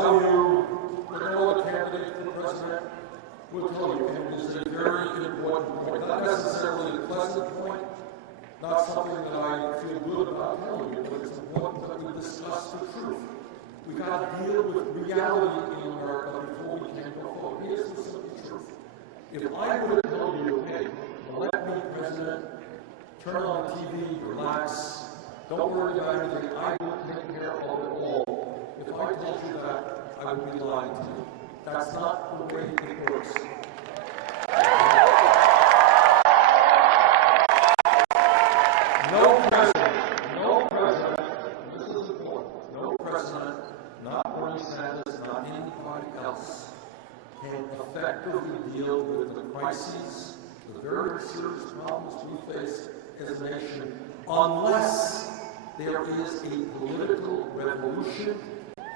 tell you, like all the candidates for president will tell you, and it is a very important point. Not necessarily a pleasant point, not something that I feel good about telling you, but it's important that we discuss the truth. We've got to deal with reality in America before we can go forward. Here's the simple truth. If I were to tell you, hey, elect me president, turn on the TV, relax, don't worry about anything, I will take care of it all. If I told you that, I would be lying to you. That's not the way it works. No president, this is important, no president, not Bernie Sanders, not anybody else, can effectively deal with the crises, the very serious problems we face as a nation, unless there is a political revolution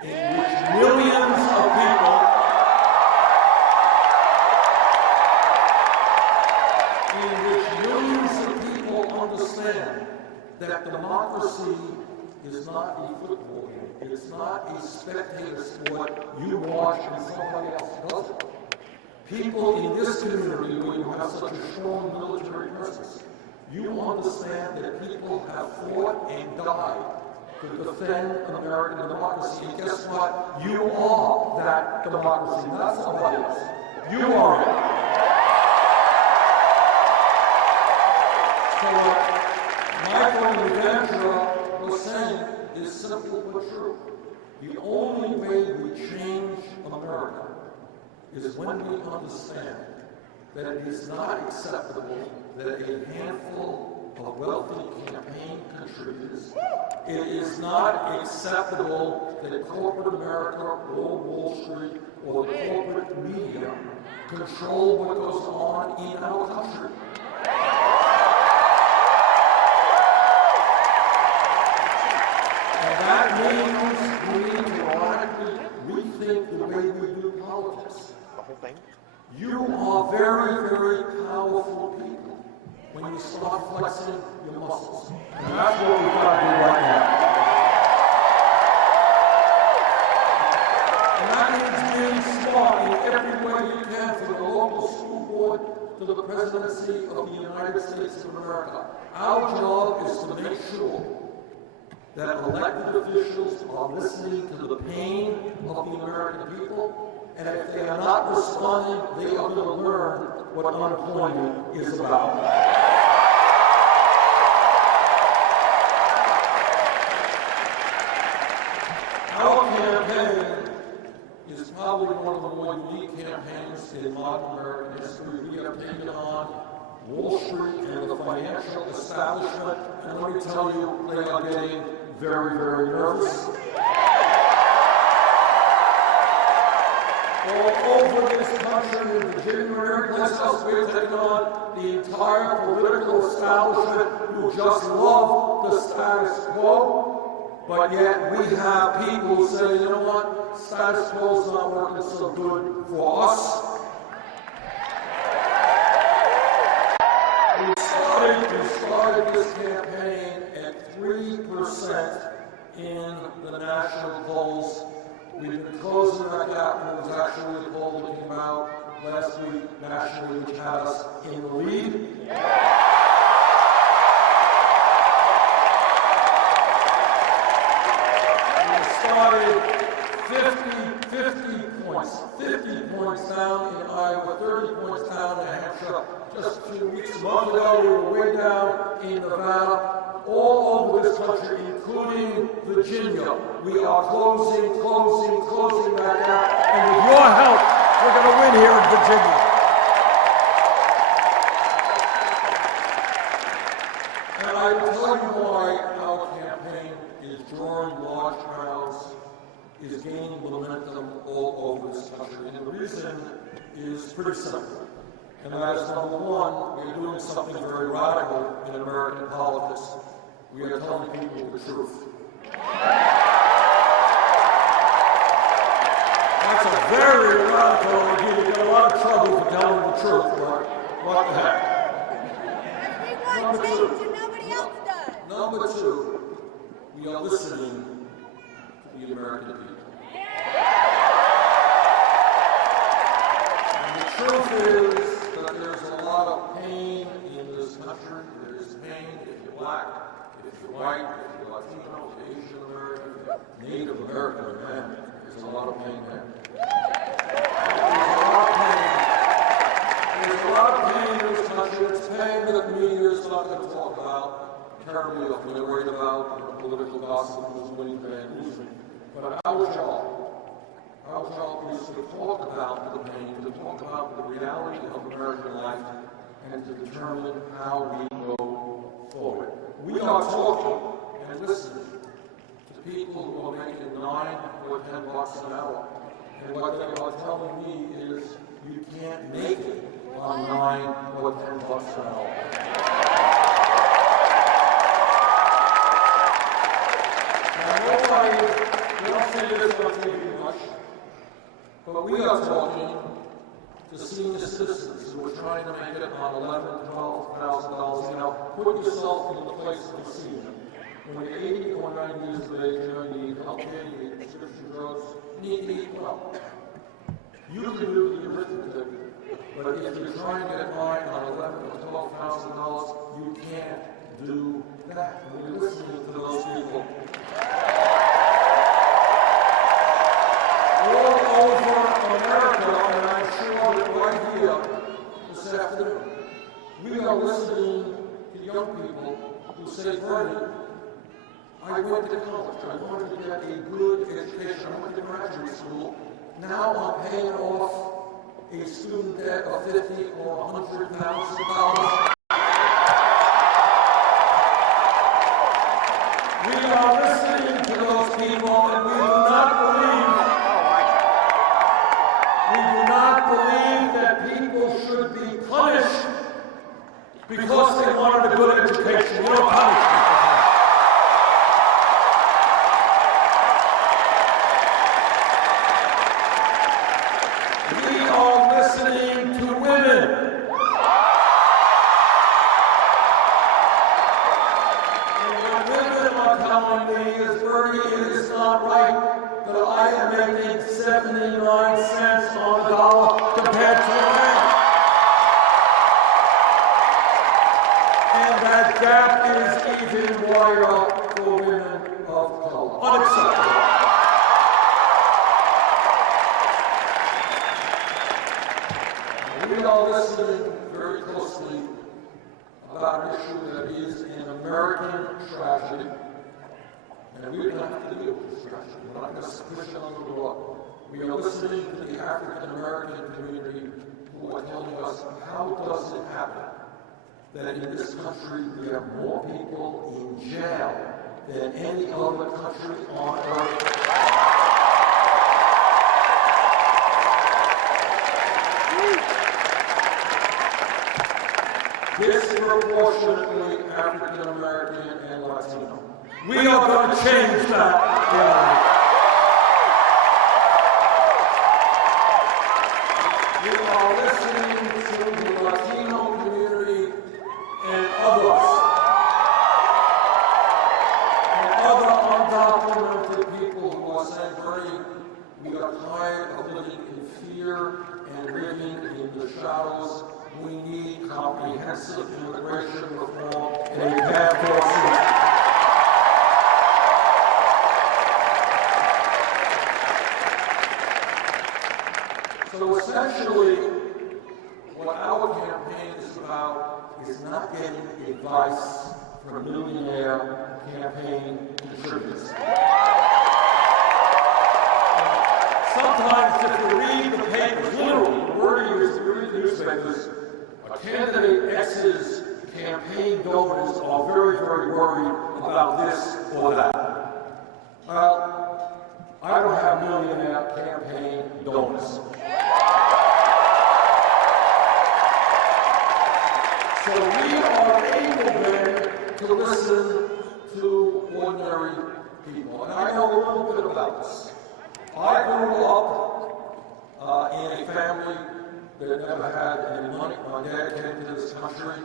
in which millions of people understand that democracy is not a football game. It's not a spectator sport you watch and somebody else does it. People in this community, where you have such a strong military presence, you understand that people have fought and died to defend American democracy. And guess what? You are that democracy, not somebody else. You are it. So my friend Evangela was saying is simple but true. The only way we change America is when we understand that it is not acceptable that a handful of wealthy campaign contributors, it is not acceptable that corporate America or Wall Street or the corporate media control what goes on in our country. That means we need to radically rethink the way we do politics. The whole thing? You are very, very powerful people when you start flexing your muscles. And that's what we've got to do right now. And that means being smart in every way you can, from the local school board to the presidency of the United States of America. Our job is to make sure that elected officials are listening to the pain of the American people, and if they are not responding, they are going to learn what unemployment is about. Our campaign is probably one of the more unique campaigns in modern American history. We have taken on Wall Street and the financial establishment, and let me tell you, they are getting very, very nervous. All over this country, in Virginia, and every place else, we're taking on the entire political establishment who just love the status quo, but yet we have people who say, you know what, status quo is not working so good for us. We started this campaign at 3% in the national polls. We've been closing that gap, and it was actually the poll that came out last week nationally, which had us in the lead. We started 50 points down in Iowa, 30 points down in Hampshire. Just a few weeks, a month ago, we were way down in Nevada. All over this country, including Virginia, we are closing that gap. And with your help, we're going to win here in Virginia. And I will tell you why our campaign is drawing large crowds, is gaining momentum all over this country. And the reason is pretty simple. And that is, number one, we're doing something very radical in American politics. We are telling people the truth. That's a very radical idea. You get a lot of trouble for telling the truth, but what the heck? Everyone changes and nobody else does. Number two, we are listening to the American people. truth is that there's a lot of pain in this country. There's pain if you're black, if you're white, if you're Latino, Asian American, Native American, or man. There's a lot of pain there. There's a lot of pain in this country. It's pain that the media is not going to talk about, terribly often they're worried about political gossip, who's winning, and losing. But our job is to talk about the pain, to talk about the reality of American life, and to determine how we go forward. We are talking and listening to people who are making $9 or $10 an hour. And what they are telling me is you can't make it on $9 or $10 an hour. We don't say this on TV much, but we are talking to senior citizens who are trying to make it on $11,000, $12,000. You know, put yourself in the place of the senior. When you're 80 or 90 years of age, you need health care, you need prescription drugs, you need to eat well. You can do the arithmetic, but if you're trying to get by on $11,000 or $12,000, you can't do that. When you're listening to those people, all over America, and I'm sure that right here this afternoon, we are listening to young people who say, Bernie, I went to college, I wanted to get a good education, I went to graduate school, now I'm paying off a student debt of $50,000 or $100,000. We are listening to those people, and we do not believe that people should be punished because they wanted a good education. You don't punish people. We are listening to women. And what women are telling me is, Bernie, it is not right that I am making 79 cents on the dollar compared to a man. And that gap is even wider for women of color. Unacceptable. We are listening very closely about an issue that is an American tragedy. And we don't have to deal with this tragedy. We're not going to push it under the rug. We are listening to the African American community who are telling us, how does it happen that in this country we have more people in jail than any other country on earth? Disproportionately African American and Latino. We are going to change that reality. We are listening to the Latino community and others, and other undocumented people who are saying, Bernie, we are tired of living in fear and living in the shadows. We need comprehensive immigration reform and a path to citizenship. So essentially, what our campaign is about is not getting advice from millionaire campaign contributors. Sometimes if you read the papers, literally, the word you use, if you read the newspapers, candidate X's campaign donors are very, very worried about this or that. Well, I don't have millionaire campaign donors. So we are able then to listen to ordinary people. And I know a little bit about this. I grew up in a family that never had any money. My dad came to this country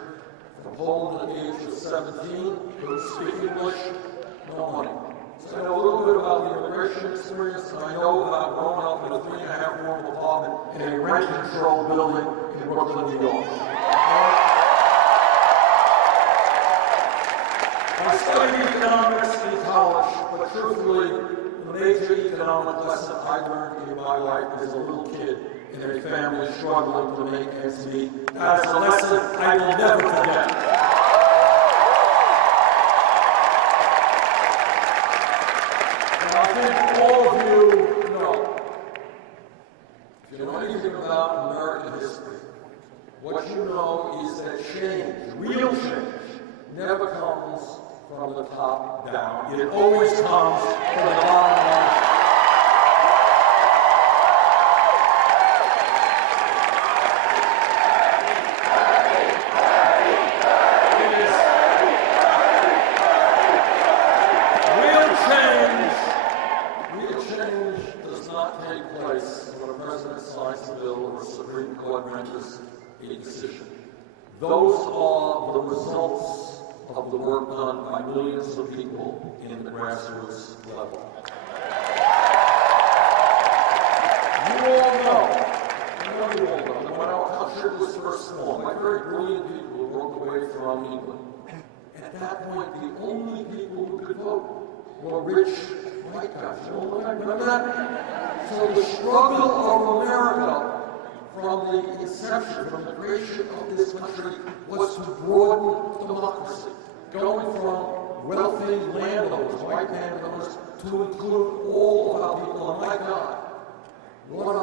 from Poland at the age of 17, couldn't speak English, no money. So I know a little bit about the immigration experience, and I know about growing up in a 3.5-room apartment in a rent-controlled building in Brooklyn, New York. I studied economics in college, but truthfully, the major economic lesson I learned in my life as a little kid in a family struggling to make ends meet. That is a lesson I will never forget. And I think all of you know, if you know anything about American history, what you know is that change, real change, never comes from the top down. It always comes from the bottom line. Real change does not take place when a president signs a bill or a Supreme Court renders a decision. Those are the results of the work done by millions of people in the grassroots level. You all know, that when our country was first formed, by very brilliant people who broke away from England, at that point, the only people who could vote were rich white guys. You all remember that? So the struggle of America from the inception, from the creation of this country, was to broaden democracy, going from wealthy landowners, white landowners, to include all of our people. And my God, what a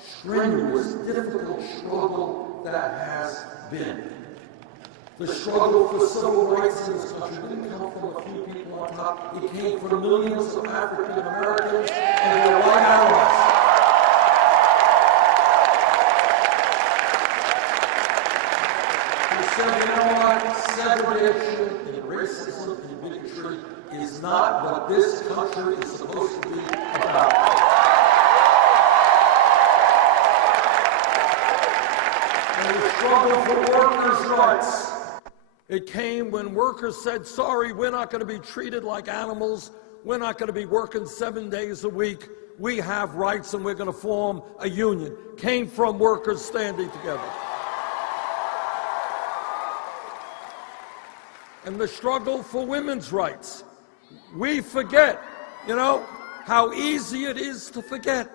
strenuous, difficult struggle that has been. The struggle for civil rights in this country didn't come from a few people on top. It came from millions of African Americans and their white allies. Who said, you know what? Segregation and racism and bigotry is not what this country is supposed to be about. And the struggle for workers' rights. It came when workers said, sorry, we're not going to be treated like animals. We're not going to be working 7 days a week. We have rights and we're going to form a union. Came from workers standing together. And the struggle for women's rights. We forget, how easy it is to forget.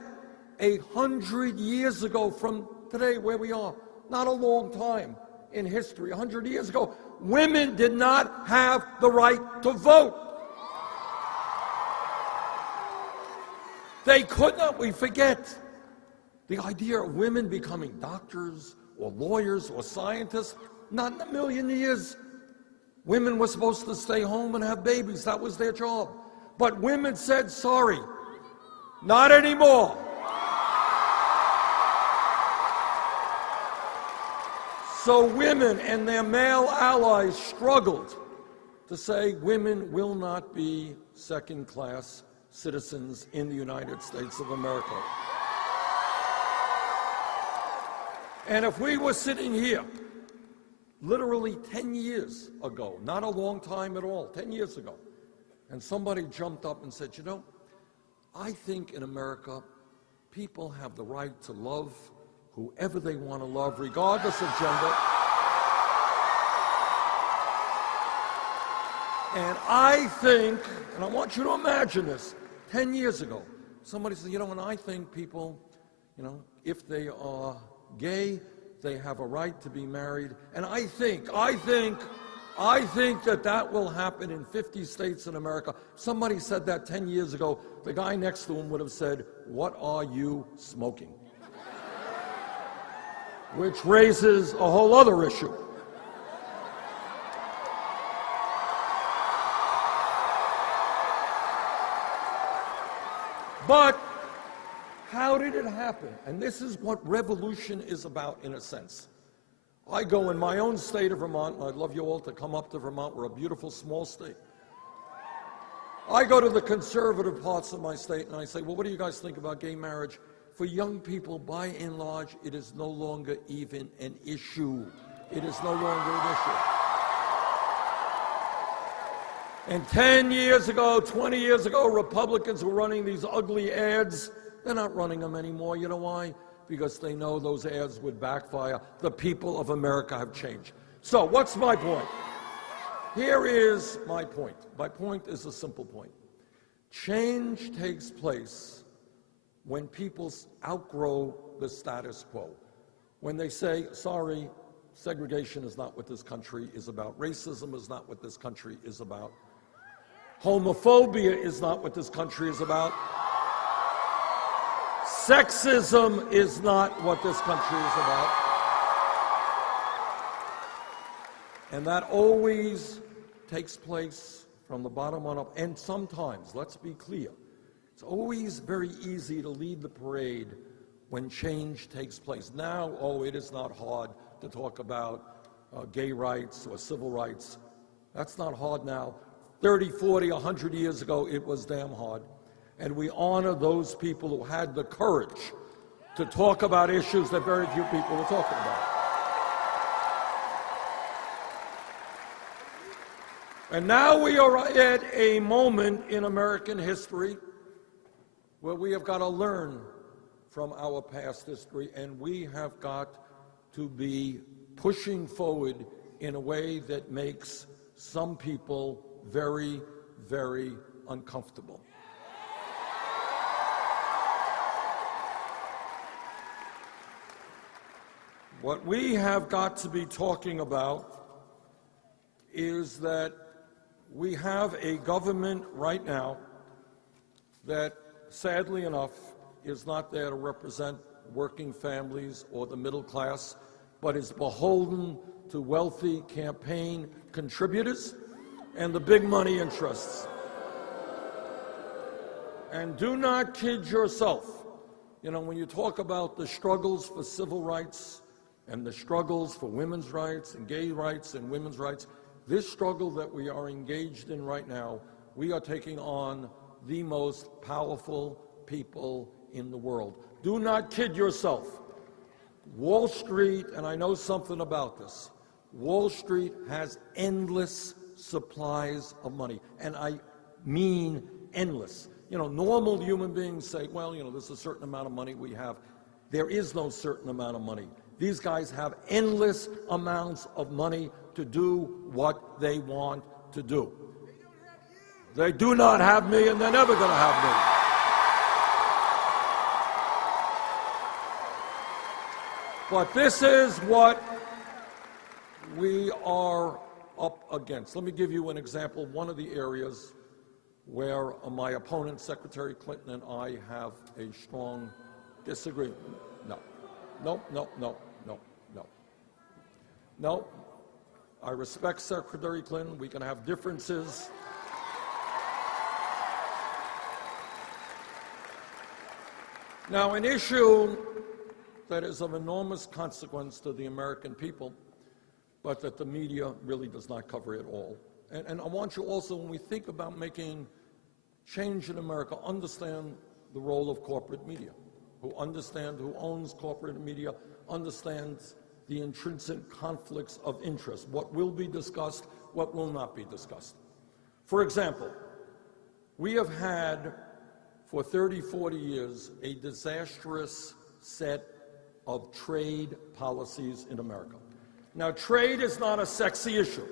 100 years ago from today where we are, not a long time in history, 100 years ago, women did not have the right to vote. They could not. We forget the idea of women becoming doctors or lawyers or scientists. Not in a million years. Women were supposed to stay home and have babies. That was their job. But women said, sorry, not anymore. So women and their male allies struggled to say women will not be second-class citizens in the United States of America. And if we were sitting here literally 10 years ago, not a long time at all, 10 years ago, and somebody jumped up and said, I think in America people have the right to love whoever they want to love, regardless of gender. And I think, and I want you to imagine this, 10 years ago, somebody said, and I think people, if they are gay, they have a right to be married. And I think that will happen in 50 states in America. Somebody said that 10 years ago. The guy next to him would have said, what are you smoking? Which raises a whole other issue. But how did it happen? And this is what revolution is about, in a sense. I go in my own state of Vermont, and I'd love you all to come up to Vermont. We're a beautiful, small state. I go to the conservative parts of my state, and I say, well, what do you guys think about gay marriage? For young people, by and large, it is no longer even an issue. It is no longer an issue. And 10 years ago, 20 years ago, Republicans were running these ugly ads. They're not running them anymore. You know why? Because they know those ads would backfire. The people of America have changed. So what's my point? Here is my point. My point is a simple point. Change takes place when people outgrow the status quo. When they say, sorry, segregation is not what this country is about. Racism is not what this country is about. Homophobia is not what this country is about. Sexism is not what this country is about. And that always takes place from the bottom on up. And sometimes, let's be clear, it's always very easy to lead the parade when change takes place. Now, it is not hard to talk about gay rights or civil rights. That's not hard now. 30, 40, 100 years ago, it was damn hard. And we honor those people who had the courage to talk about issues that very few people were talking about. And now we are at a moment in American history where we have got to learn from our past history, and we have got to be pushing forward in a way that makes some people very, very uncomfortable. What we have got to be talking about is that we have a government right now that, sadly enough, is not there to represent working families or the middle class, but is beholden to wealthy campaign contributors and the big money interests. And do not kid yourself. You know, when you talk about the struggles for civil rights and the struggles for women's rights and gay rights and women's rights, this struggle that we are engaged in right now, we are taking on the most powerful people in the world. Do not kid yourself. Wall Street, and I know something about this, Wall Street has endless supplies of money, and I mean endless. You know, normal human beings say, well, you know, there's a certain amount of money we have. There is no certain amount of money. These guys have endless amounts of money to do what they want to do. They do not have me, and they're never going to have me. But this is what we are up against. Let me give you an example. One of the areas where my opponent, Secretary Clinton, and I have a strong disagreement. No. I respect Secretary Clinton. We can have differences. Now, an issue that is of enormous consequence to the American people, but that the media really does not cover at all. And I want you also, when we think about making change in America, understand the role of corporate media. Who owns corporate media, understands the intrinsic conflicts of interest, what will be discussed, what will not be discussed. For example, we have had for 30, 40 years a disastrous set of trade policies in America. Now, trade is not a sexy issue,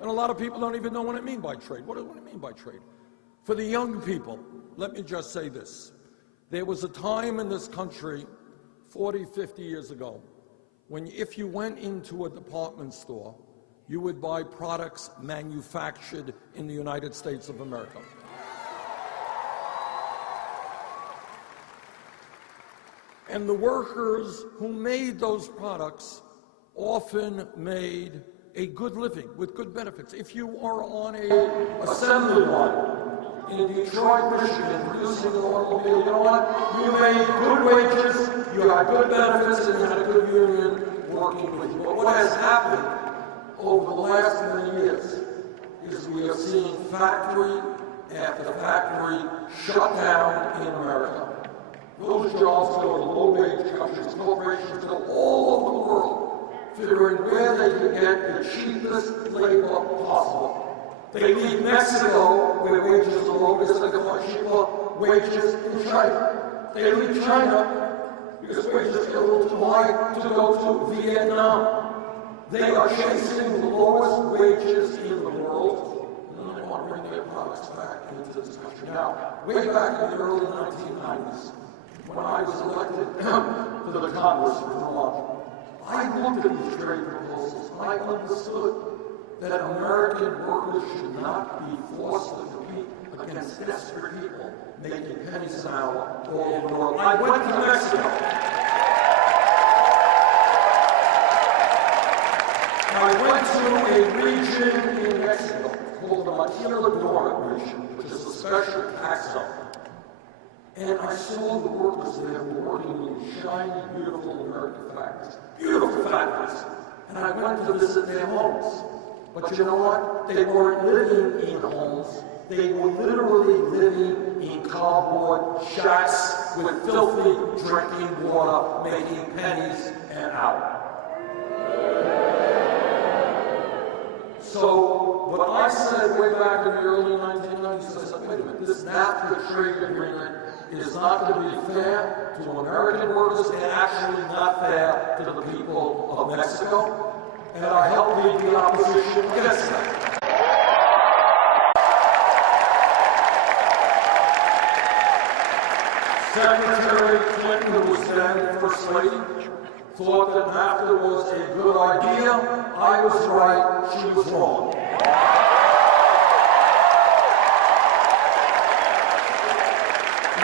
and a lot of people don't even know what I mean by trade. What do I mean by trade? For the young people, let me just say this. There was a time in this country 40, 50 years ago when if you went into a department store, you would buy products manufactured in the United States of America. And the workers who made those products often made a good living with good benefits. If you are on a assembly line in Detroit, Michigan, producing an automobile, you know what? You made good wages, you had good benefits, and you had a good union working with you. But what has happened over the last many years is we have seen factory after factory shut down in America. Those jobs go to low-wage countries, corporations go all over the world, figuring where they can get the cheapest labor possible. They leave Mexico, where wages are low, because they want cheaper wages in China. They leave China because wages are a little too high to go to Vietnam. They are chasing the lowest wages in the world, and they want to bring their products back into this country. Now, way back in the early 1990s, when I was elected to the Congress for Vermont, I looked at these trade proposals. I understood that American workers should not be forced to compete against desperate people making pennies an hour all over the world. I went to Mexico. I went to a region in Mexico called the Maquiladora region, which is a special tax zone. And I saw the workers there who were working in shiny, beautiful American factories. Beautiful factories. And I went to visit their homes. But you know what? They weren't living in homes. They were literally living in cardboard shacks with filthy drinking water, making pennies an hour. So, what I said way back in the early 1990s, I said, wait a minute, this NAFTA trade agreement is not going to be fair to American workers and actually not fair to the people of Mexico. And I helped lead the opposition against that. Secretary Clinton, who was then First Lady, thought that NAFTA was a good idea. I was right, she was wrong.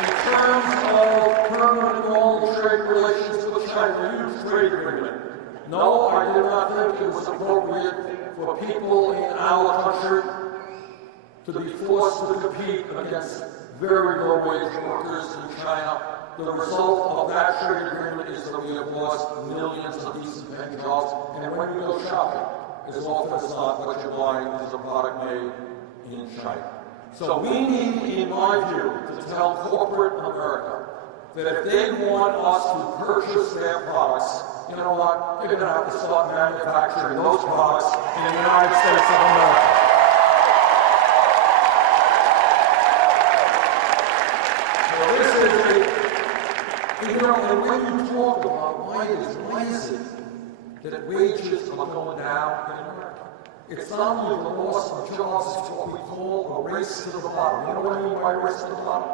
In terms of permanent normal trade relations with China, huge trade agreement. No, I did not think it was appropriate for people in our country to be forced to compete against very low-wage workers in China. The result of that trade agreement is that we have lost millions of decent-paying jobs, and when you go shopping, as often as not, what you're buying is a product made in China. So we need, in my view, to tell corporate America that if they want us to purchase their products, you know what? They're going to have to start manufacturing those products in the United States of America. So this is and when you talk about why is it that wages are going down in America? It's not only the loss of jobs, it's what we call a race to the bottom. You know what I mean by race to the bottom?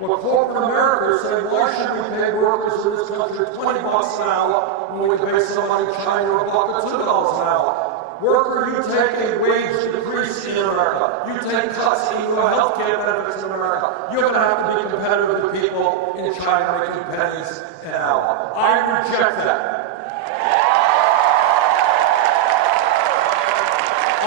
Well, corporate America is saying, why should we pay workers in this country $20 an hour when we can pay somebody in China $1 or $2 an hour? Worker, you take a wage decrease in America. You take cuts in your health care benefits in America. You're going to have to be competitive with people in China making pennies an hour. I reject that.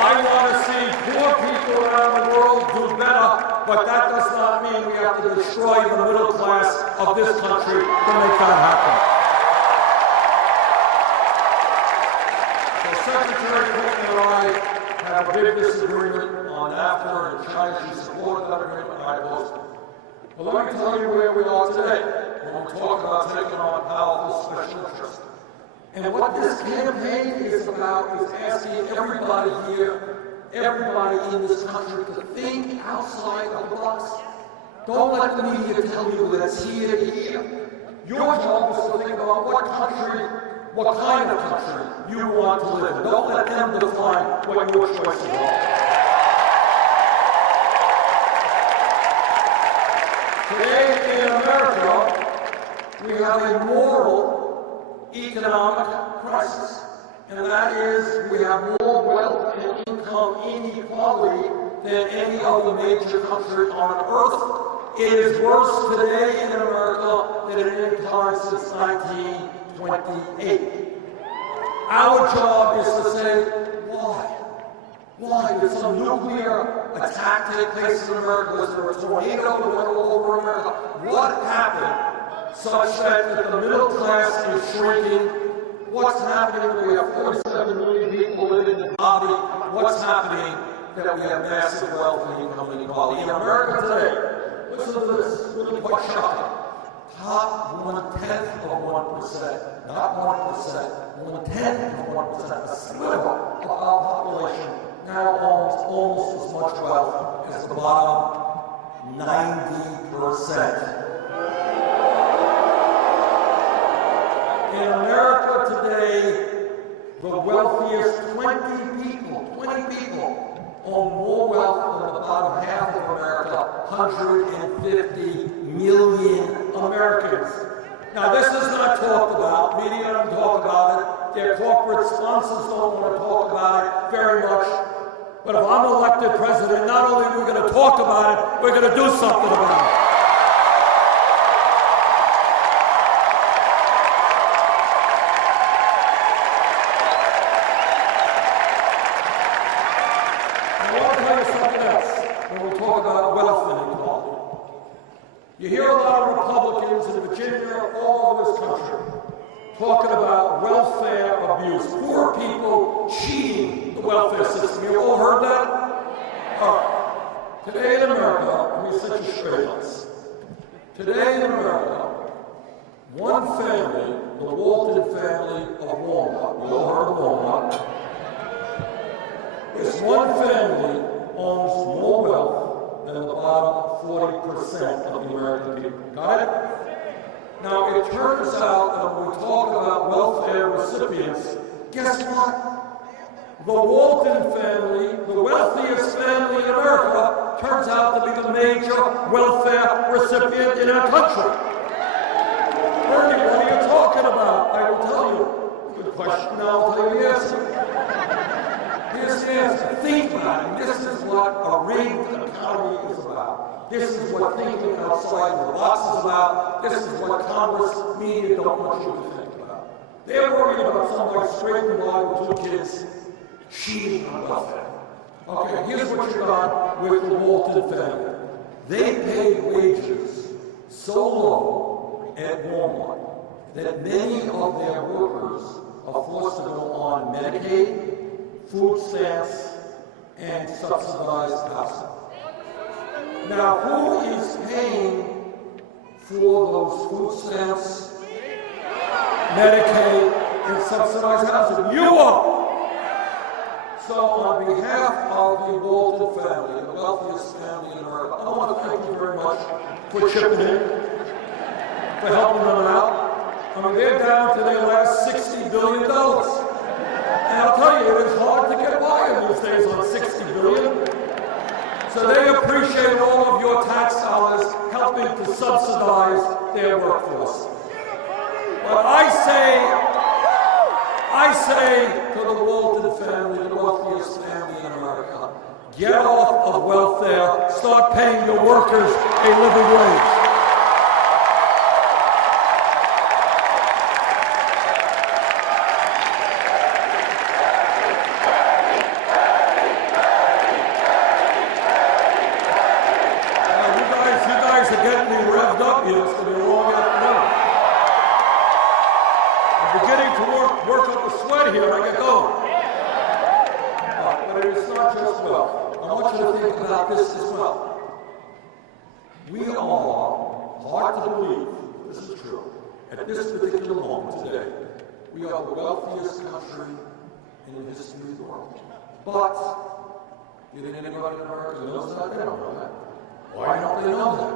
I want to see poor people around the world do better. But that does not mean we have to destroy the middle class of this country to make that happen. So Secretary Clinton and I have a big disagreement on NAFTA and China. She supported that agreement and I opposed it. But let me tell you where we are today when we talk about taking on powerful special interests. And what this campaign is about is asking everybody here, everybody in this country to think outside of the box. Don't let the media tell you that it's here to here. Your job is to think about what country, what kind of country you want to live in. Don't let them define what your choices are. Today in America, we have a moral economic crisis. And that is, we have more wealth and income inequality than any other major country on earth. It is worse today in America than at any time since 1928. Our job is to say, why? Why did some nuclear attack take place in America? Was there a tornado that went all over America? What happened such that the middle class is shrinking? What's happening? We have 47 million people living in poverty. What's happening that we have massive wealth and income inequality? In America today, listen to this, really quite shocking. Top 1/10 of 1%, not 1%, 1/10 of 1%, a sliver of our population now owns almost is the bottom 90%. In America today, the wealthiest 20 people own more wealth than the bottom half of America, 150 million Americans. Now, this is not talked about. Media don't talk about it. Their corporate sponsors don't want to talk about it very much. But if I'm elected president, not only are we going to talk about it, we're going to do something about it. I want to tell you something else when we talk about wealth inequality. You hear a lot of Republicans in Virginia, all over this country, talking about welfare abuse, poor people cheating the welfare system. You all heard that? All right. Today in America, let me set you straight on this. Today in America, one family, the Walton family of Walmart, you all heard of Walmart, this one family owns more wealth than the bottom 40% of the American people. Got it? Now, it turns out that when we talk about welfare recipients, guess what? The Walton family, the wealthiest family in America, turns out to be the major welfare recipient in our country. Bernie, what are you talking about? I will tell you. Good question. Now I'll tell you the answer. Here's the answer. Think about it. This is what a rigged economy is about. This is what thinking outside the box is about. This is what Congress, media don't want you to think about. They're worried about somebody scraping by with two kids cheating on welfare. Okay, here's what you got with the Walton family. They pay wages so low at Walmart that many of their workers are forced to go on Medicaid, food stamps, and subsidized housing. Now, who is paying for those food stamps, Medicaid, and subsidized housing? You are! So on behalf of the Walton family, the wealthiest family in America, I want to thank you very much for chipping in, for helping them out. I mean, they're down to their last $60 billion. And I'll tell you, it is hard to get by in these days on $60 billion. So they appreciate all of your tax dollars helping to subsidize their workforce. But I say to the Walton family, the wealthiest family in America, get off of welfare, start paying your workers a living wage. But, you think anybody in America knows that? They don't know that. Why don't they know that?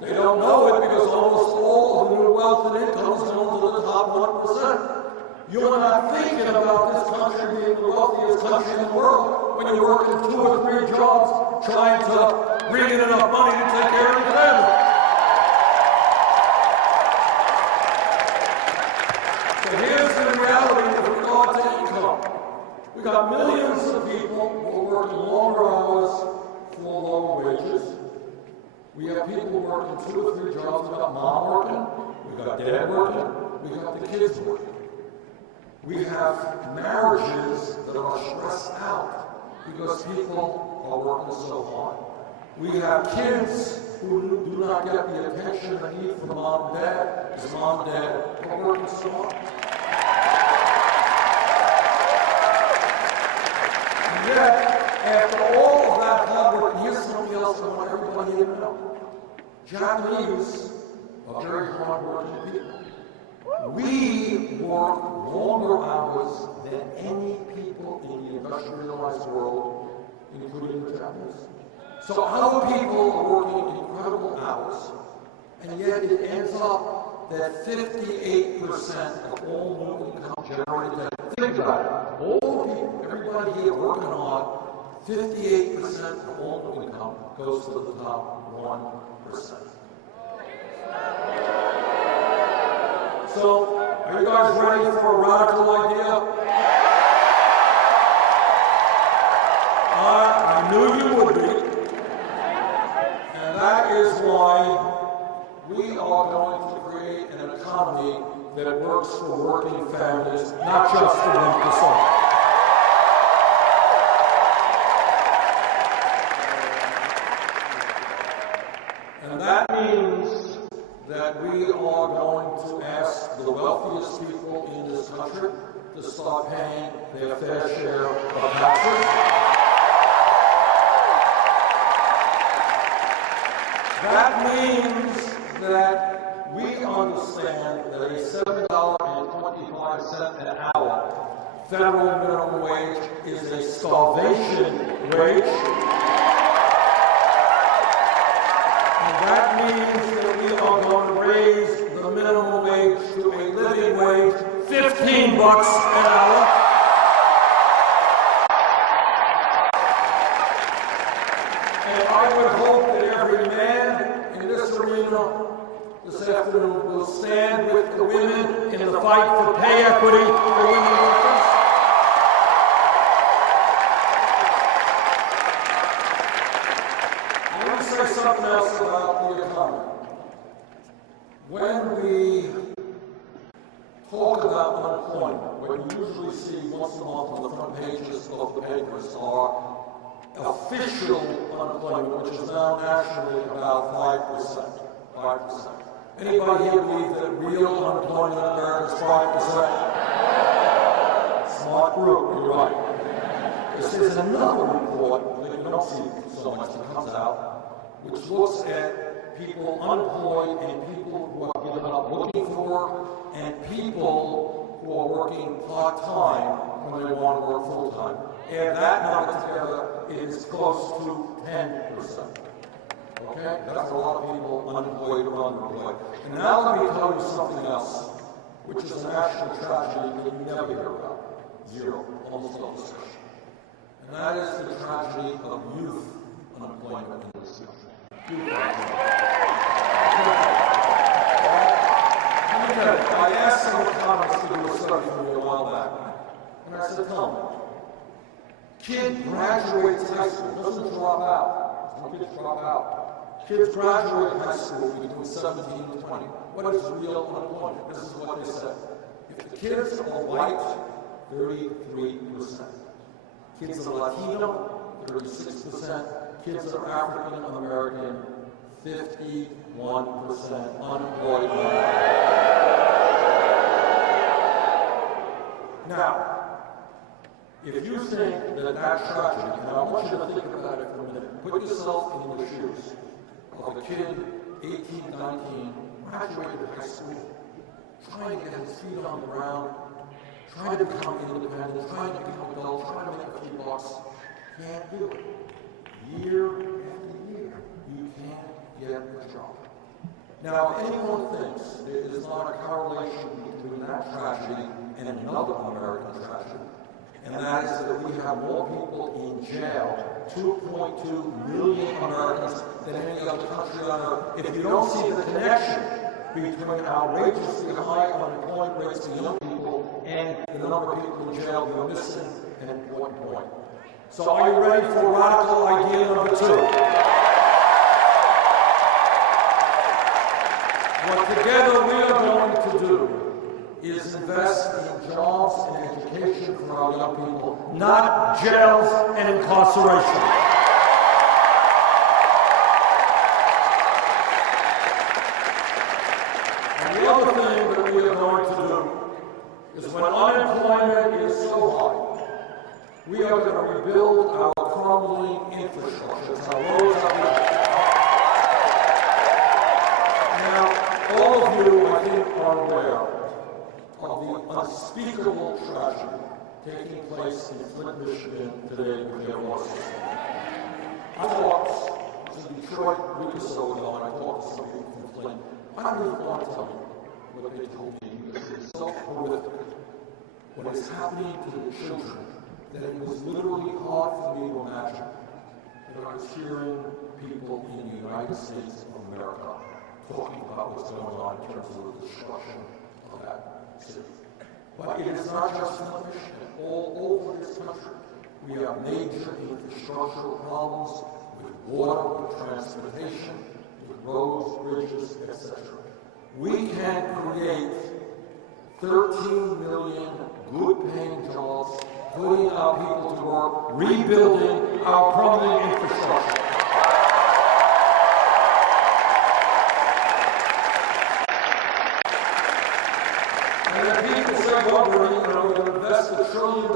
They don't know it because almost all of the new wealth and income is going to the top 1%. You're not thinking about this country being the wealthiest country in the world when you're working 2 or 3 jobs trying to bring in enough money to take care of your family. So here's the reality with regard to income. We got millions of people who are working longer hours for low wages. We have people working 2 or 3 jobs. We got mom working, we got dad working, we got the kids working. We have marriages that are stressed out because people are working so hard. We have kids who do not get the attention they need from mom and dad because mom and dad are working so hard. Yet, after all of that hard work, and here's something else I want everybody to know. Japanese are very hard-working people. We work longer hours than any people in the industrialized world, including the Japanese. So our people are working incredible hours, and yet it ends up that 58% of all new income generated. Think about it. All people, everybody here working hard, 58% of all new income goes to the top 1%. So, are you guys ready for a radical idea? I knew you would be. And that is why we are going to create an economy that works for working families, not just for 1%. And that means that we are going to ask the wealthiest people in this country to start paying their fair share of taxes. That means that we understand that a $7.25 an hour federal minimum wage is a starvation wage. And that means that we are going to raise the minimum wage to a living wage, $15 an hour. And I would hope that every man in this arena this afternoon will stand with the women in the fight for pay equity for women workers. Let me say something else about the economy. When we talk about unemployment, what you usually see once a month on the front pages of the papers are official unemployment, which is now nationally about 5%. 5%. Anybody here believe that real unemployment in America is 5%? Smart group, you're right. This is another report that you don't see so much that comes out, which looks at people unemployed and people who are giving up looking for work and people who are working part-time when they want to work full-time. Add that number together, it is close to 10%. Okay? That's a lot of people unemployed or underemployed. And now let me tell you something else, which is a national tragedy that you never hear about. Zero. Almost no discussion. And that is the tragedy of youth unemployment in this country. Youth unemployment. I asked some economists to do a study for me a while back, and I said, tell me, kid graduates high school, doesn't drop out. Some kids drop out. Kids graduate high school between 17 and 20. What is real unemployment? This is what they said. If the kids are white, 33%. Kids are Latino, 36%. Kids that are African American, 51% unemployed. Now, if you think that that's tragedy, and I want you to think about it for a minute, put yourself in the shoes of a kid, 18, 19, graduated high school, trying to get his feet on the ground, trying to become independent, trying to become adult, trying to make a few bucks, can't do it. Year after year, you can't get a job. Now, if anyone thinks there is not a correlation between that tragedy and another American tragedy, and that is that we have more people in jail, 2.2 million Americans, than any other country on earth. If you don't see the connection between outrageously high unemployment rates for young people and the number of people in jail, you're missing an important point. So are you ready for radical idea number 2? What together we are going to do is invest in jobs and education for our young people, not jails and incarceration. And the other thing that we are going to do is when unemployment is so high, we are going to rebuild our crumbling infrastructure, our roads, our bridges. Now, all of you, I think, are aware of the unspeakable tragedy taking place in Flint, Michigan today with their losses. I thought was in Detroit a week or so ago, and I talked to some people from Flint. I don't even want to tell you what they told me, because it's so horrific. What is happening to the children, that it was literally hard for me to imagine that I was hearing people in the United States of America talking about what's going on in terms of the destruction of that city. But it is not just in Michigan. All over this country, we have major infrastructural problems with water, with transportation, with roads, bridges, etc. We can create 13 million good-paying jobs, putting our people to work, rebuilding our crumbling infrastructure. And then people say, well, we're going to invest $1 trillion in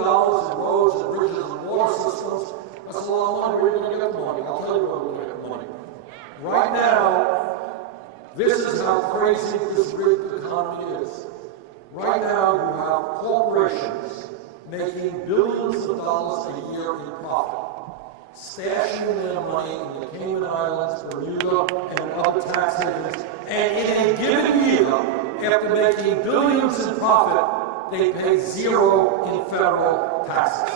roads and bridges and water systems. I said, well, how are we going to get the money? I'll tell you where we're going to get the money. Right now, this is how crazy this rigged economy is. Right now, you have corporations making billions of dollars a year in profit, stashing their money in the Cayman Islands, Bermuda, and other tax havens, and in a given year, after making billions in profit, they pay zero in federal taxes.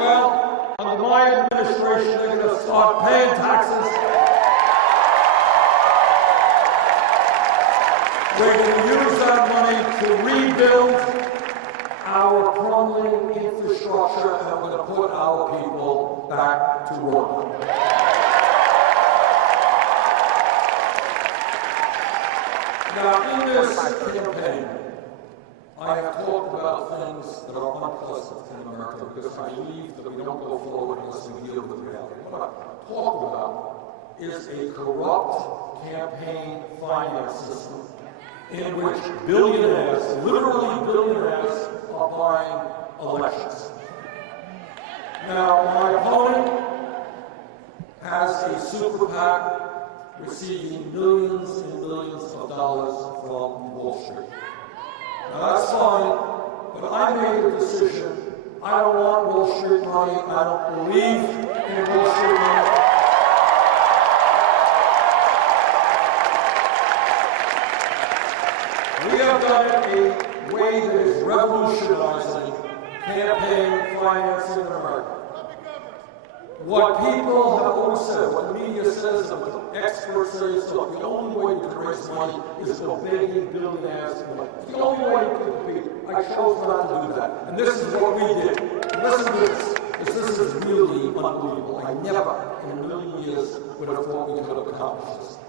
Well, under my administration, they're going to start paying taxes. We're going to use that money to rebuild our crumbling infrastructure, and we're going to put our people back to work. Now, in this campaign, I have talked about things that are unpleasant in America because I believe that we don't go forward unless we deal with reality. What I talk about is a corrupt campaign finance system in which billionaires, literally billionaires, are buying elections. Now, my opponent has a super PAC receiving millions and millions of dollars from Wall Street. Now, that's fine, but I made a decision. I don't want Wall Street money. I don't believe in Wall Street money. We have done it a way that is revolutionizing campaign financing in America. What people have always said, what the media says, and what experts say is, look, the only way you can raise money is to begging billionaires for money. It's the only way you can compete. I chose not to do that. And this is what we did. Listen to this, because this is really unbelievable. I never in a million years would have thought we could have accomplished this.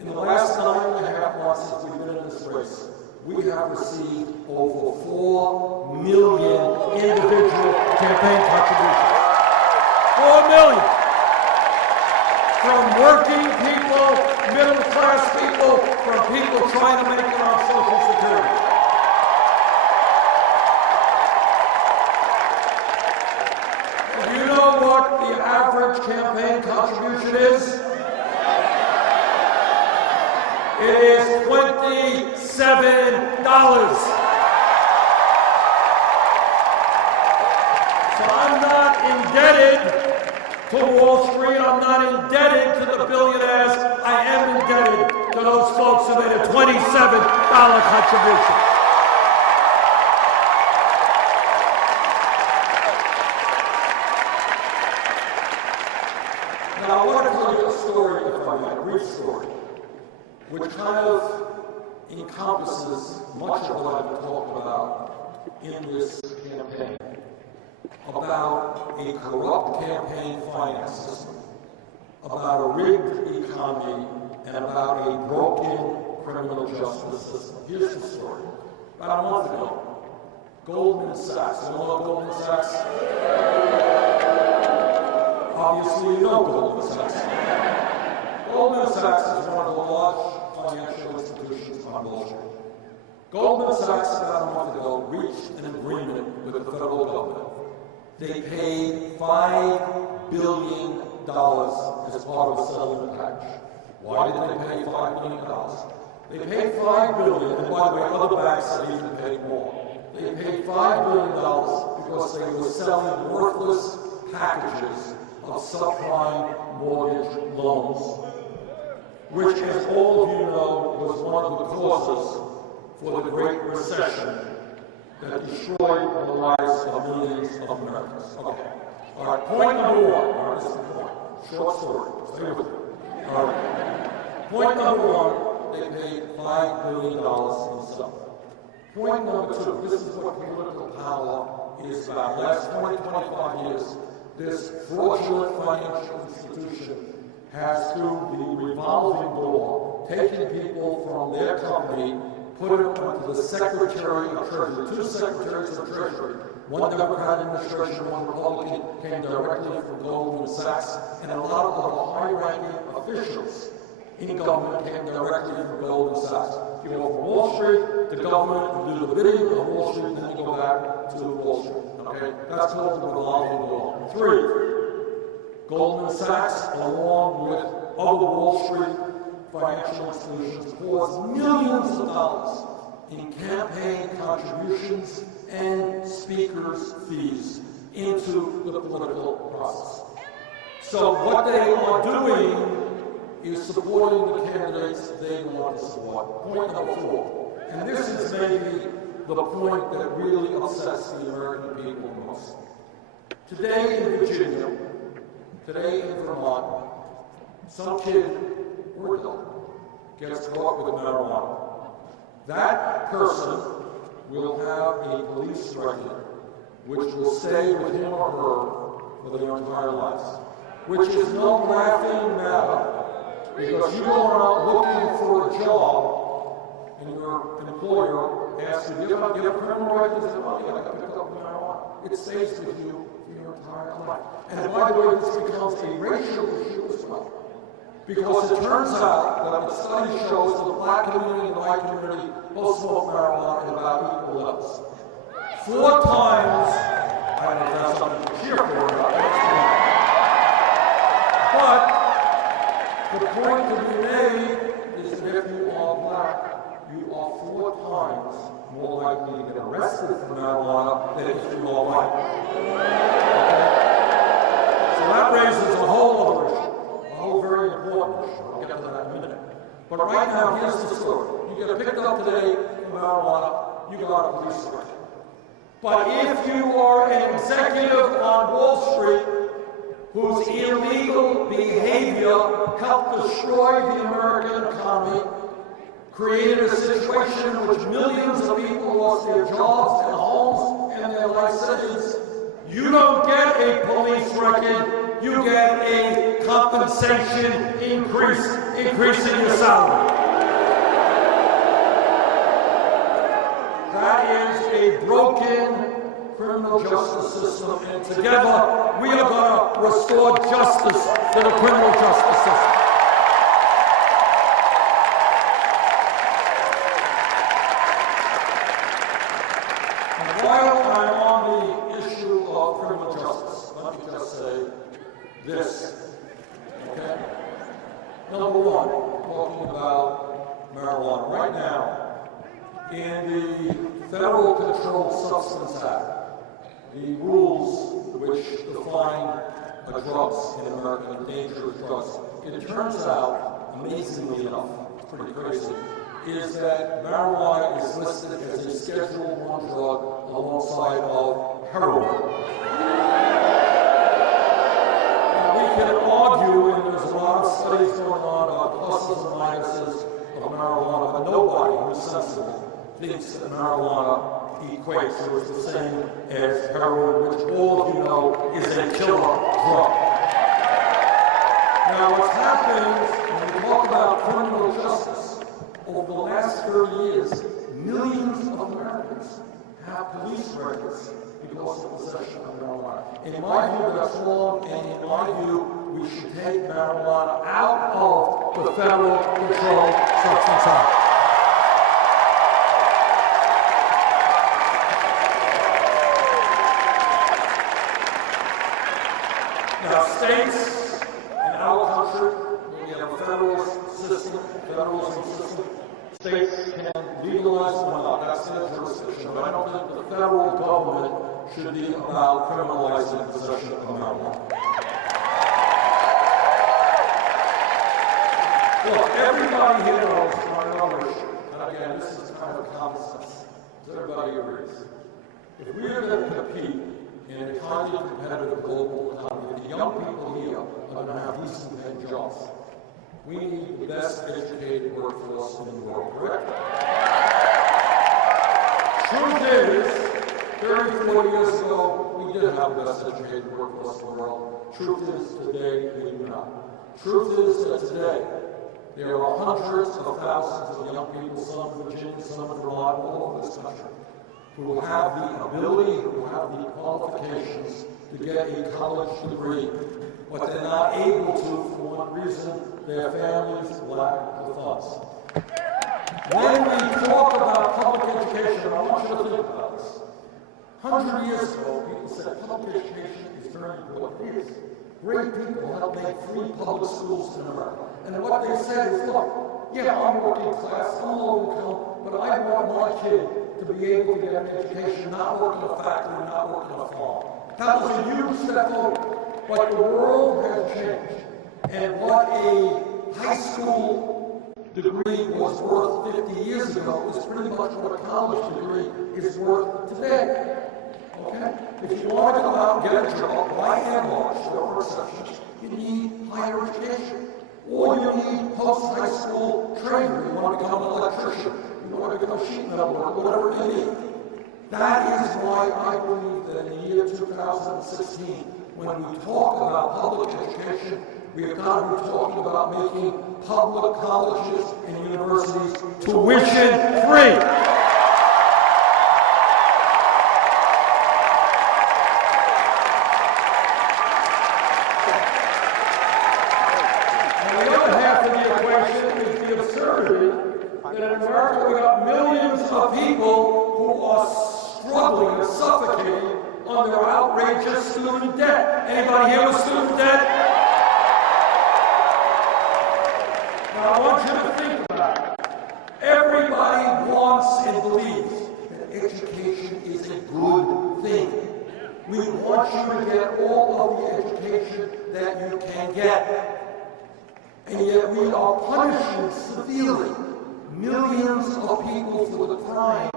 In the last 9.5 months since we've been in this race, we have received over 4 million individual campaign contributions. 4 million. From working people, middle-class people, from people trying to make it on Social Security. And you know what the average campaign contribution is? It is $27. So I'm not indebted to Wall Street, I'm not indebted to the billionaires, I am indebted to those folks who made a $27 contribution. Now I want to tell you a story, if I may, a brief story, which kind of encompasses much of what I've talked about in this campaign, about a corrupt campaign finance system, about a rigged economy, and about a broken criminal justice system. Here's the story. About a month ago, Goldman Sachs, you know Goldman Sachs? Obviously you know Goldman Sachs. Goldman Sachs is one of the large financial institutions on Wall Street. Goldman Sachs, about a month ago, reached an agreement with the federal government. They paid $5 billion as part of a settlement package. Why did they pay $5 billion? They paid $5 billion, and by the way, other banks have even paid more. They paid $5 billion because they were selling worthless packages of subprime mortgage loans, which, as all of you know, was one of the causes for the Great Recession that destroyed the lives of millions of Americans. Okay. All right, point number one. All right, this is the point. Short story. Stay with me. All right. Point number one, they paid $5 billion in sum. Point number two, this is what political power is about. Last 20, 25 years, this fraudulent financial institution has, through the revolving door, taken people from their company, put them into the Secretary of Treasury, two Secretaries of Treasury, one Democrat administration, one Republican, came directly from Goldman Sachs, and a lot of the high-ranking officials in government came directly from Goldman Sachs. You go from Wall Street to government and do the bidding of Wall Street, and then you go back to Wall Street. Okay? That's called the revolving door. Three, Goldman Sachs, along with other Wall Street financial institutions, pours millions of dollars in campaign contributions and speakers' fees into the political process. So what they are doing is supporting the candidates they want to support. Point number four, and this is maybe the point that really upsets the American people the most. Today in Virginia, today in Vermont, some kid or adult gets caught with marijuana. That person will have a police record which will stay with him or her for their entire lives, which is no laughing matter, because you go around looking for a job and your employer asks you, do you have a criminal record? You say, oh yeah, I got picked up with marijuana. It stays with you for your entire life. And by the way, this becomes a racial issue as well. Because it turns out that the study shows that the black community and the white community both smoke marijuana at about equal levels. 4 times, I don't know if that's something to cheer for or not, but the point to be made is that if you are black, you are 4 times more likely to get arrested for marijuana than if you are white. Okay? So that raises a whole other issue. Very important issue. I'll get to that in a minute. But right now, here's the story. You get picked up today for marijuana, you got a police record. But if you are an executive on Wall Street whose illegal behavior helped destroy the American economy, created a situation in which millions of people lost their jobs, their homes, and their life savings, you don't get a police record. You get a compensation increasing your salary. That is a broken criminal justice system, and together we are going to restore justice to the criminal justice system. And while I'm on the issue of criminal justice, let me just say this, okay? Number one, talking about marijuana. Right now, in the Federal Controlled Substance Act, the rules which define drugs in America, dangerous drugs, it turns out, amazingly enough, it's pretty crazy, is that marijuana is listed as a Schedule I drug alongside of heroin. We can argue, and there's a lot of studies going on about pluses and minuses of marijuana, but nobody who's sensible thinks that marijuana equates or is the same as heroin, which all of you know is a killer drug. Now, what's happened when we talk about criminal justice, over the last 30 years, millions of Americans have police records because of possession of marijuana. In my view, that's wrong, and in my view, we should take marijuana out of the Federal Controlled Substance Act. Now, states in our country, we have a federalism system, states can legalize or not, that's their jurisdiction, but I don't think the federal government should be about criminalizing possession of marijuana. Look, everybody here knows on another issue, and again, this is kind of common sense, so everybody agrees. If we are going to compete in a highly competitive global economy, the young people here are going to have decent paying jobs. We need the best educated workforce in the world, correct? Truth is, 30, 40 years ago, we did have the best educated workforce in the world. Truth is, today, we do not. Truth is that today, there are hundreds of thousands of young people, some in Virginia, some in Vermont, all over this country, who have the ability, who have the qualifications to get a college degree, but they're not able to for one reason: their families lack the funds. When we talk about public education, I want you to think about this. 100 years ago, people said public education is very important. It is. Great people helped make free public schools in America. And what they said is, look, yeah, I'm working class, I'm low income, but I want my kid to be able to get an education, not work in a factory, not work in a farm. That was a huge step forward. But the world has changed. And what a high school degree was worth 50 years ago is pretty much what a college degree is worth today. Okay? If you want to go out and get a job, by and large, there are exceptions, you need higher education. Or you need post-high school training. You want to become an electrician, you want to become a sheet metal worker, whatever you need. That is why I believe that in the year 2016, when we talk about public education, we have got to be talking about making public colleges and universities tuition free. That in America we got millions of people who are struggling and suffocating under outrageous student debt. Anybody here with student debt? Now I want you to think about it. Everybody wants and believes that education is a good thing. We want you to get all of the education that you can get. And yet we are punishing severely millions of people for the crime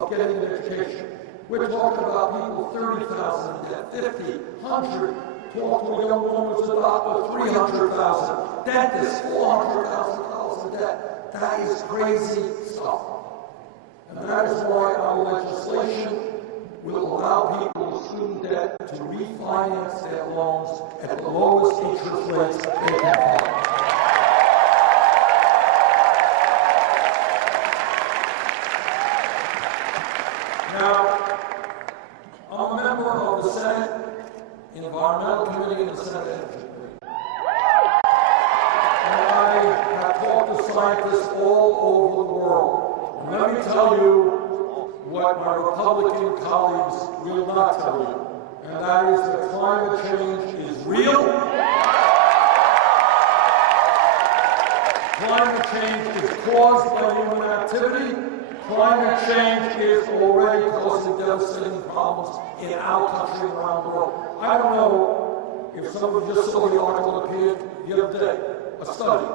of getting an education. We're talking about people 30,000 in debt, 50, 100. Talk to a young woman who's a doctor, 300,000. Dentist, $400,000 in debt. That is crazy stuff. And that is why our legislation will allow people with student debt to refinance their loans at the lowest interest rates they can find. Now, I'm a member of the Senate Environmental Committee and the Senate Energy Committee. And I have talked to scientists all over the world. And let me tell you what my Republican colleagues will not tell you. And that is that climate change is real. Climate change is caused by human activity. Climate change is already causing devastating problems in our country and around the world. I don't know if some of you just saw the article that appeared the other day, a study.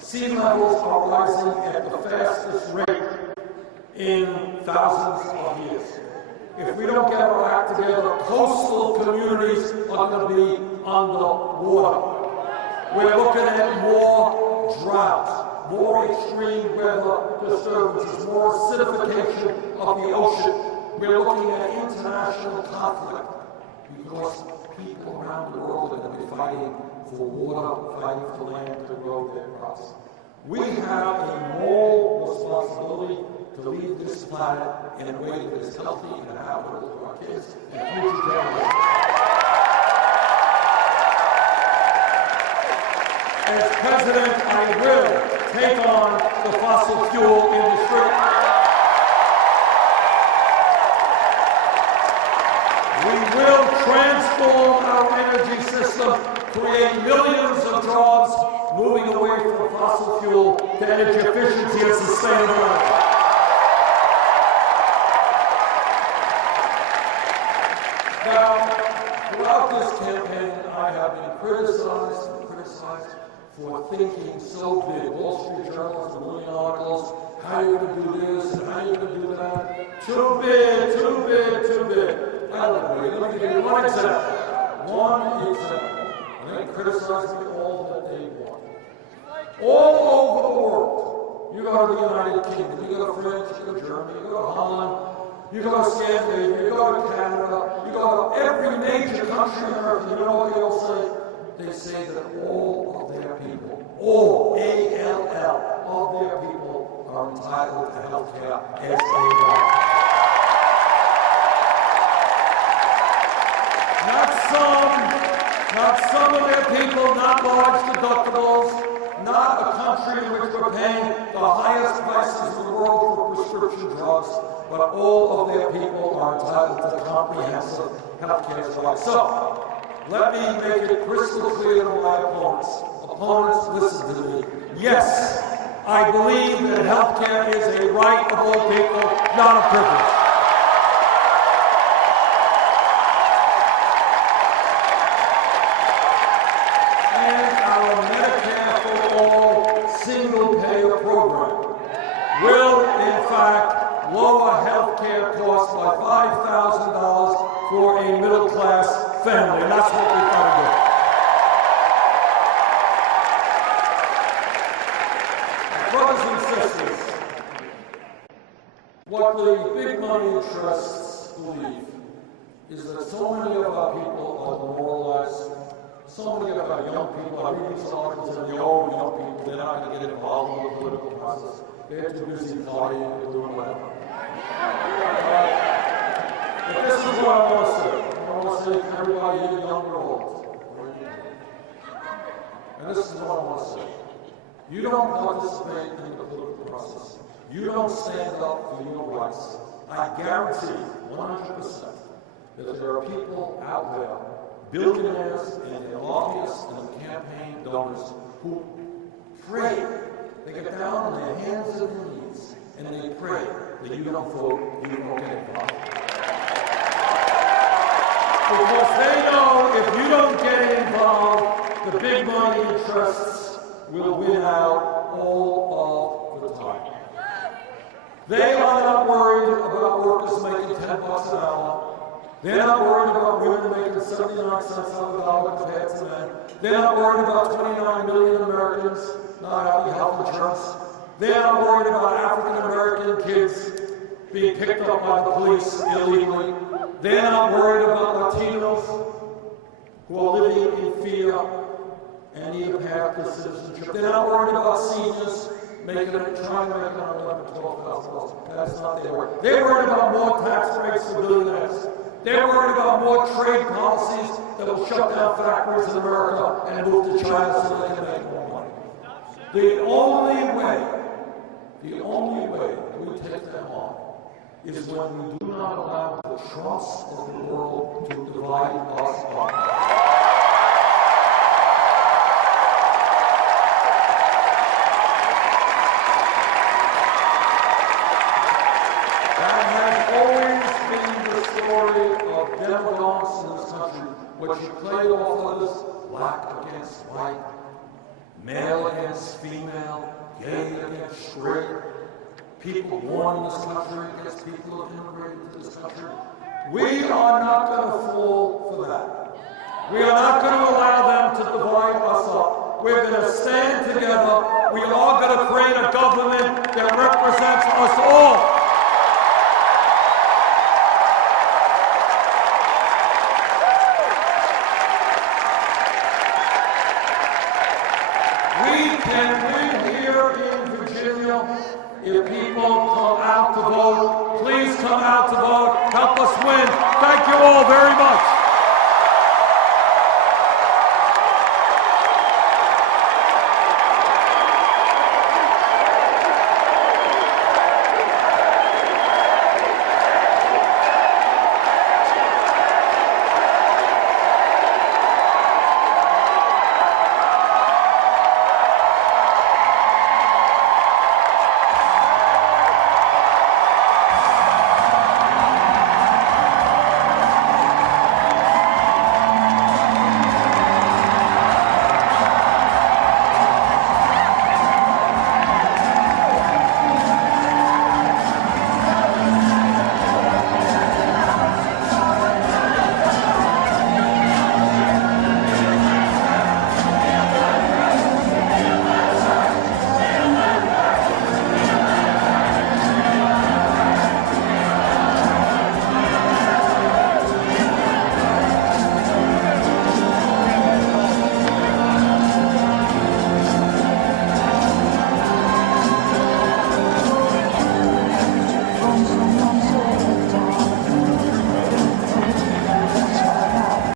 Sea levels are rising at the fastest rate in thousands of years. If we don't get our act together, coastal communities are going to be underwater. We're looking at more droughts, more extreme weather disturbances, more acidification of the ocean. We're looking at international conflict because people around the world are going to be fighting for water, fighting for land to grow their crops. We have a moral responsibility to leave this planet in a way that is healthy and habitable for our kids and future generations. As president, I will take on the fossil fuel industry. We will transform our energy system, create millions of jobs, moving away from fossil fuel to energy efficiency and sustainability. Now, throughout this campaign, I have been criticized for thinking so big. Wall Street Journal has a million articles. How are you going to do this and how are you going to do that? Too big, too big, too big. I don't know. Let me give you one example. One example. And they criticize me all that they want. All over the world. You go to the United Kingdom, you go to France, you go to Germany, you go to Holland, you go to Scandinavia, you go to Canada, you go to every major country on earth. You know what they all say? They say that all of their people, all, A-L-L, all of their people are entitled to health care as a right. Not some of their people, not large deductibles, not a country in which we're paying the highest prices in the world for prescription drugs, but all of their people are entitled to comprehensive health care rights. So, let me make it crystal clear to my opponents. Opponents, listen to me. Yes, I believe that health care is a right of all people, not a privilege. Single-payer program will, in fact, lower health care costs by $5,000 for a middle-class family, and that's what we've got to do. Brothers and sisters, what the big money interests believe is that so many of our people are demoralized. So many of our young people are reading some articles and the old young people, they're not going to get involved in the political process. They're too busy partying and doing whatever. But this is what I want to say. I want to say to everybody here, young or old. And this is what I want to say. You don't participate in the political process. You don't stand up for your rights. I guarantee 100% that there are people out there, billionaires and their lobbyists and their campaign donors who pray. They get down on their hands and their knees and they pray that you don't vote, you don't get involved. Because they know if you don't get involved, the big money interests will win out all of the time. They are not worried about workers making $10 an hour. They're not worried about women making 79 cents on the dollar compared to men. They're not worried about 29 million Americans not having health insurance. They're not worried about African American kids being picked up by the police illegally. They're not worried about Latinos who are living in fear and need a path to citizenship. They're not worried about seniors trying to make it on $11,000, $12,000. That's not their worry. They're worried about more tax breaks for billionaires. They're worried about more trade policies that will shut down factories in America and move to China so they can make more money. The only way we take them on is when we do not allow the trust of the world to divide us apart. Demagogues in this country, what you play off others, black against white, male against female, gay against straight, people born in this country against people who have immigrated to this country. We are not going to fall for that. We are not going to allow them to divide us up. We're going to stand together. We are going to create a government that represents us all. If people come out to vote, please come out to vote. Help us win. Thank you all very much.